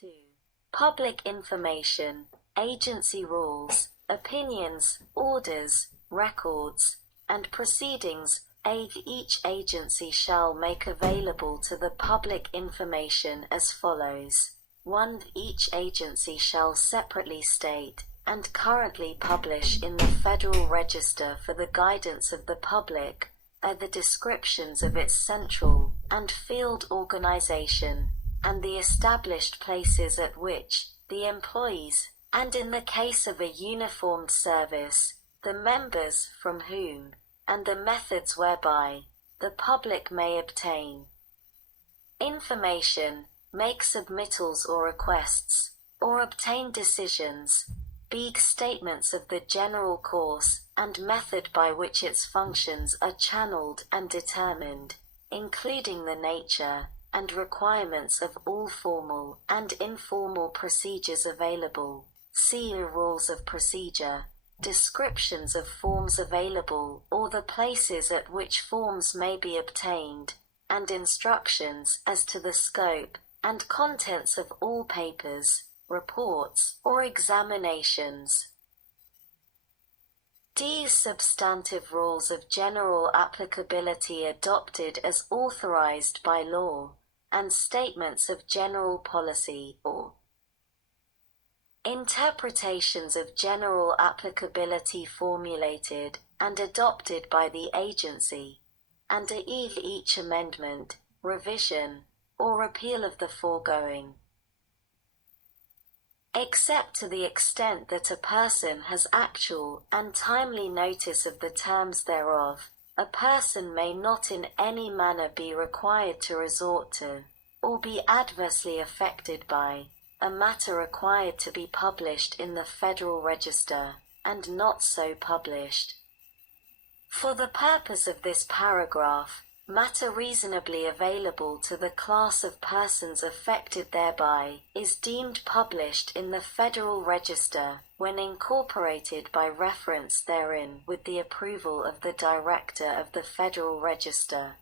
2. Public information, agency rules, opinions, orders, records, and proceedings. Each agency shall make available to the public information as follows. 1. Each agency shall separately state, and currently publish in the Federal Register for the guidance of the public, the descriptions of its central and field organization, and the established places at which the employees, and in the case of a uniformed service, the members from whom, and the methods whereby, the public may obtain information, make submittals or requests, or obtain decisions, b. Statements of the general course and method by which its functions are channeled and determined, including the nature and requirements of all formal and informal procedures available. See rules of procedure, descriptions of forms available or the places at which forms may be obtained, and instructions as to the scope and contents of all papers, reports, or examinations. D. Substantive rules of general applicability adopted as authorized by law, and statements of general policy or interpretations of general applicability formulated and adopted by the agency, and each amendment, revision, or repeal of the foregoing. Except to the extent that a person has actual and timely notice of the terms thereof, a person may not in any manner be required to resort to, or be adversely affected by, a matter required to be published in the Federal Register, and not so published. For the purpose of this paragraph, matter reasonably available to the class of persons affected thereby is deemed published in the Federal Register when incorporated by reference therein with the approval of the Director of the Federal Register.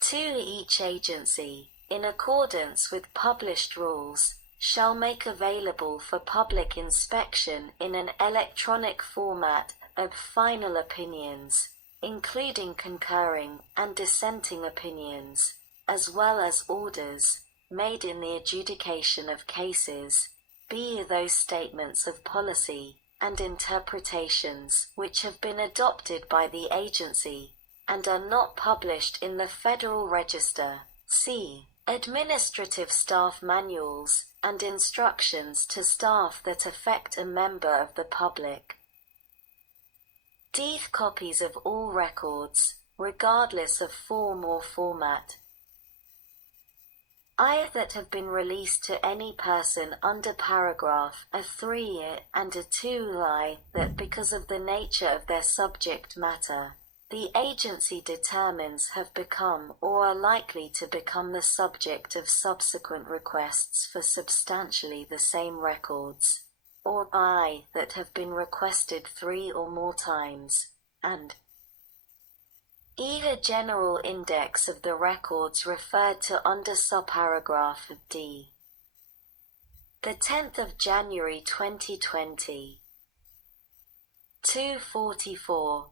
2. Each agency, in accordance with published rules, shall make available for public inspection in an electronic format of final opinions, including concurring and dissenting opinions, as well as orders, made in the adjudication of cases, b. Those statements of policy and interpretations which have been adopted by the agency, and are not published in the Federal Register, c. Administrative staff manuals, and instructions to staff that affect a member of the public. D. Copies of all records, regardless of form or format. I. That have been released to any person under paragraph a 3 and a 2 I. That because of the nature of their subject matter, the agency determines have become or are likely to become the subject of subsequent requests for substantially the same records, or I. That have been requested 3 or more times, and E. A general index of the records referred to under subparagraph D. 10th of January 2020. 244.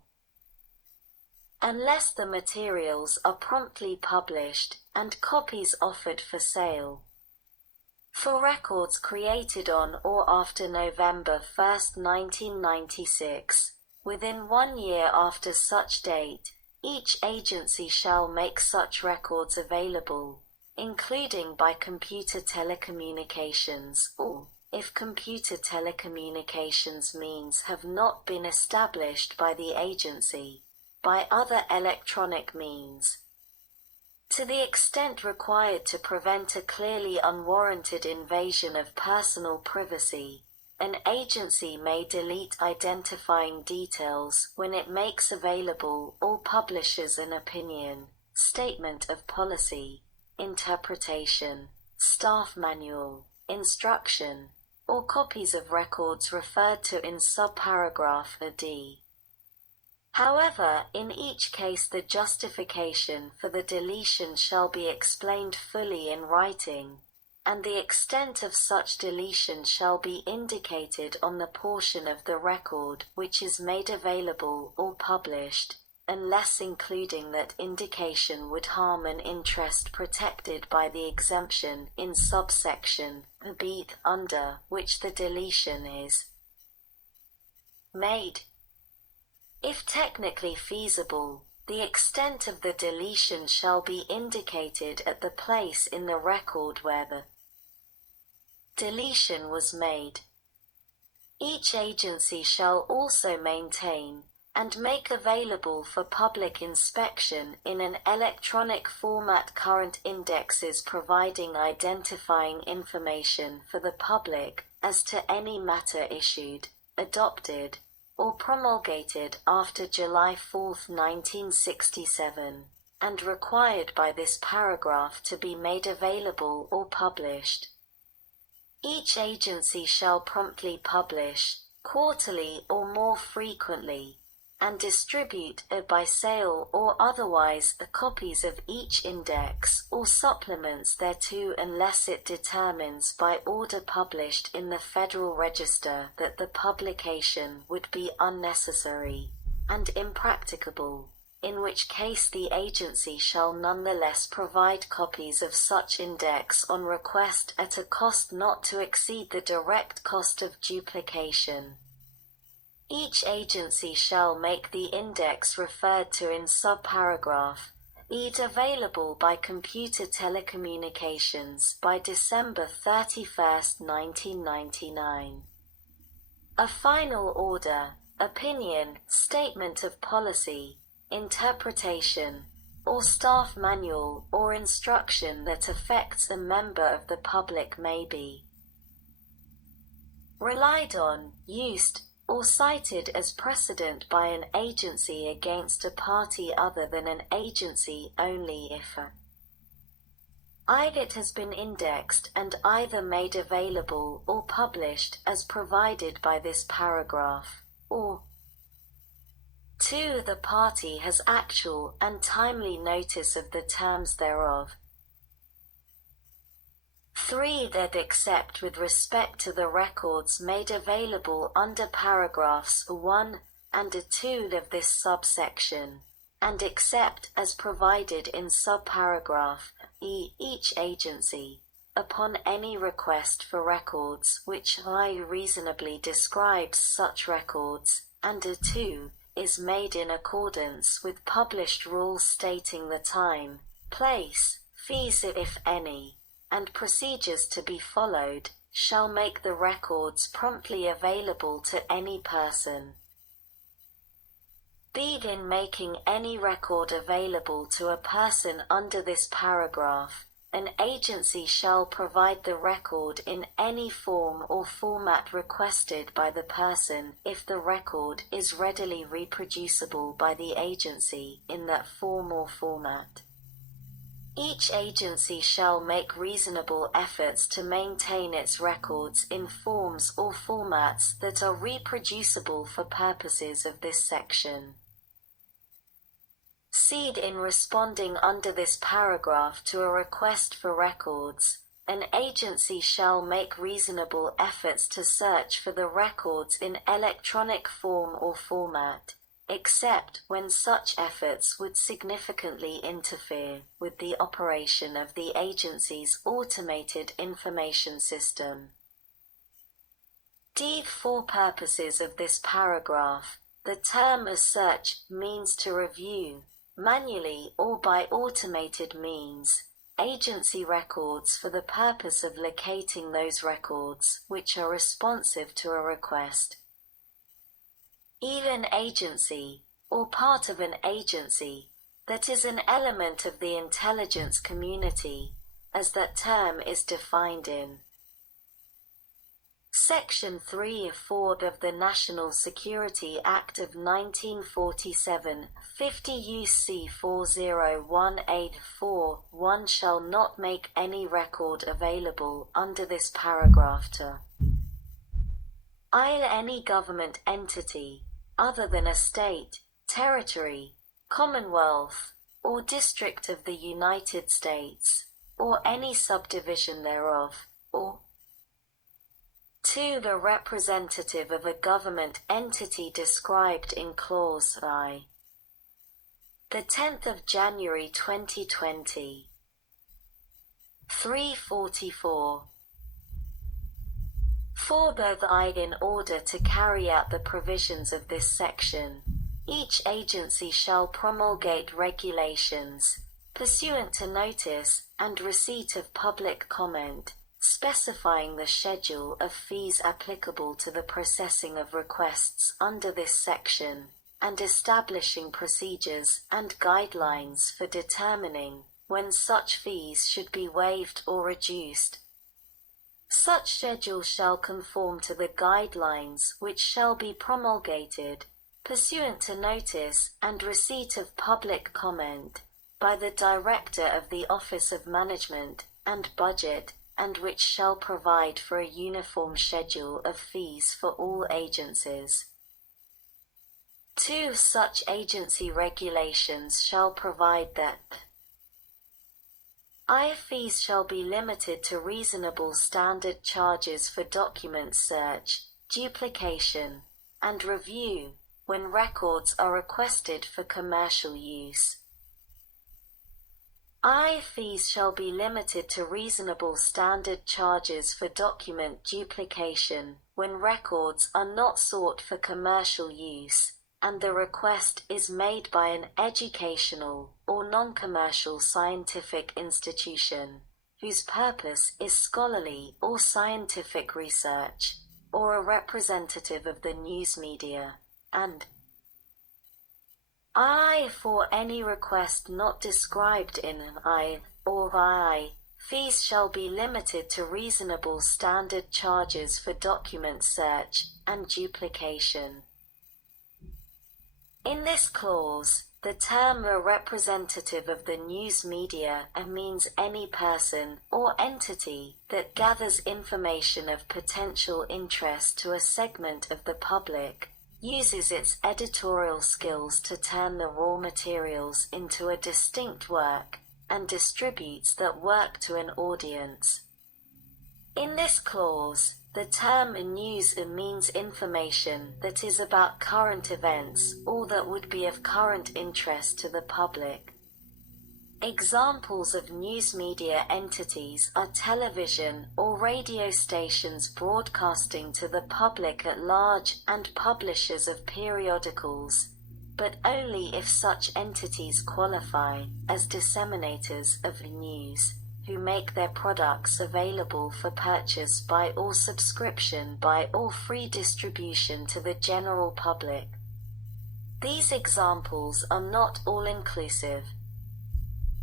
Unless the materials are promptly published and copies offered for sale. For records created on or after November 1, 1996, within 1 year after such date, each agency shall make such records available, including by computer telecommunications or, if computer telecommunications means have not been established by the agency, by other electronic means. To the extent required to prevent a clearly unwarranted invasion of personal privacy, an agency may delete identifying details when it makes available or publishes an opinion, statement of policy, interpretation, staff manual, instruction, or copies of records referred to in subparagraph D. However, in each case the justification for the deletion shall be explained fully in writing, and the extent of such deletion shall be indicated on the portion of the record which is made available or published, unless including that indication would harm an interest protected by the exemption in subsection B under which the deletion is made. If technically feasible, the extent of the deletion shall be indicated at the place in the record where the deletion was made. Each agency shall also maintain and make available for public inspection in an electronic format current indexes providing identifying information for the public as to any matter issued, adopted, or promulgated after July 4, 1967, and required by this paragraph to be made available or published. Each agency shall promptly publish, quarterly or more frequently, and distribute by sale or otherwise copies of each index or supplements thereto unless it determines by order published in the Federal Register that the publication would be unnecessary and impracticable, in which case the agency shall nonetheless provide copies of such index on request at a cost not to exceed the direct cost of duplication. Each agency shall make the index referred to in subparagraph E available by computer telecommunications by December 31, 1999. A final order, opinion, statement of policy, interpretation, or staff manual or instruction that affects a member of the public may be relied on, used, or cited as precedent by an agency against a party other than an agency only if either it has been indexed and either made available or published as provided by this paragraph, or 2. The party has actual and timely notice of the terms thereof. 3. That except with respect to the records made available under paragraphs 1 and 2 of this subsection, and except as provided in subparagraph E, each agency, upon any request for records which I reasonably describes such records, and 2, is made in accordance with published rules stating the time, place, fees if any, and procedures to be followed, shall make the records promptly available to any person. B. In making any record available to a person under this paragraph, an agency shall provide the record in any form or format requested by the person if the record is readily reproducible by the agency in that form or format. Each agency shall make reasonable efforts to maintain its records in forms or formats that are reproducible for purposes of this section. C. In responding under this paragraph to a request for records, an agency shall make reasonable efforts to search for the records in electronic form or format, except when such efforts would significantly interfere with the operation of the agency's automated information system. D. For purposes of this paragraph, the term as such means to review, manually or by automated means, agency records for the purpose of locating those records which are responsive to a request. Even agency, or part of an agency, that is an element of the intelligence community, as that term is defined in Section 3(4) of the National Security Act of 1947, 50 U.C. 40184, one shall not make any record available under this paragraph to any government entity, other than a state, territory, commonwealth, or district of the United States, or any subdivision thereof, or 2. The representative of a government entity described in Clause I. The 10th of January 2020. 344. 4. In order to carry out the provisions of this section, each agency shall promulgate regulations, pursuant to notice and receipt of public comment, specifying the schedule of fees applicable to the processing of requests under this section, and establishing procedures and guidelines for determining when such fees should be waived or reduced. Such schedule shall conform to the guidelines which shall be promulgated, pursuant to notice and receipt of public comment, by the Director of the Office of Management and Budget, and which shall provide for a uniform schedule of fees for all agencies. 2. Such agency regulations shall provide that fees shall be limited to reasonable standard charges for document search, duplication, and review, when records are requested for commercial use. Fees shall be limited to reasonable standard charges for document duplication, when records are not sought for commercial use, and the request is made by an educational or non-commercial scientific institution, whose purpose is scholarly or scientific research, or a representative of the news media, and for any request not described in I or I, fees shall be limited to reasonable standard charges for document search and duplication. In this clause, the term "a representative of the news media" means any person or entity that gathers information of potential interest to a segment of the public, uses its editorial skills to turn the raw materials into a distinct work, and distributes that work to an audience. In this clause, the term "news" means information that is about current events or that would be of current interest to the public. Examples of news media entities are television or radio stations broadcasting to the public at large and publishers of periodicals, but only if such entities qualify as disseminators of news, who make their products available for purchase by or subscription by or free distribution to the general public. These examples are not all-inclusive.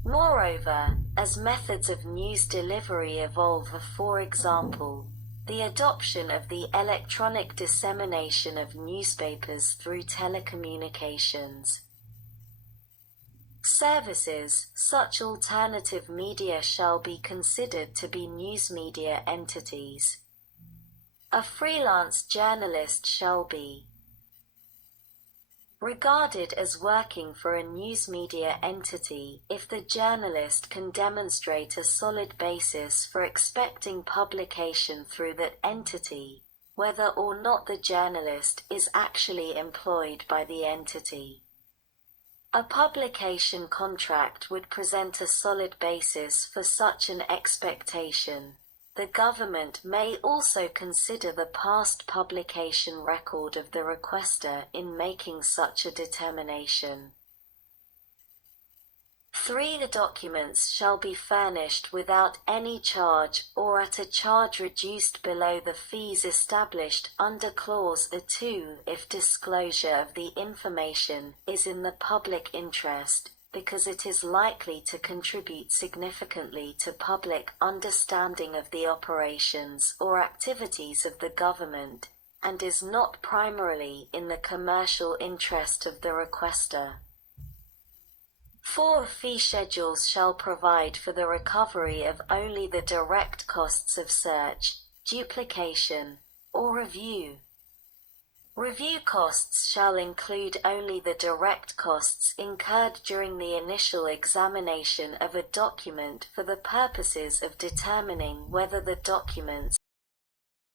Moreover, as methods of news delivery evolve, for example, the adoption of the electronic dissemination of newspapers through telecommunications services, such alternative media shall be considered to be news media entities. A freelance journalist shall be regarded as working for a news media entity if the journalist can demonstrate a solid basis for expecting publication through that entity, whether or not the journalist is actually employed by the entity. A publication contract would present a solid basis for such an expectation. The government may also consider the past publication record of the requester in making such a determination. 3. The documents shall be furnished without any charge or at a charge reduced below the fees established under Clause 2 if disclosure of the information is in the public interest, because it is likely to contribute significantly to public understanding of the operations or activities of the government, and is not primarily in the commercial interest of the requester. 4. Fee schedules shall provide for the recovery of only the direct costs of search, duplication, or review. Review costs shall include only the direct costs incurred during the initial examination of a document for the purposes of determining whether the documents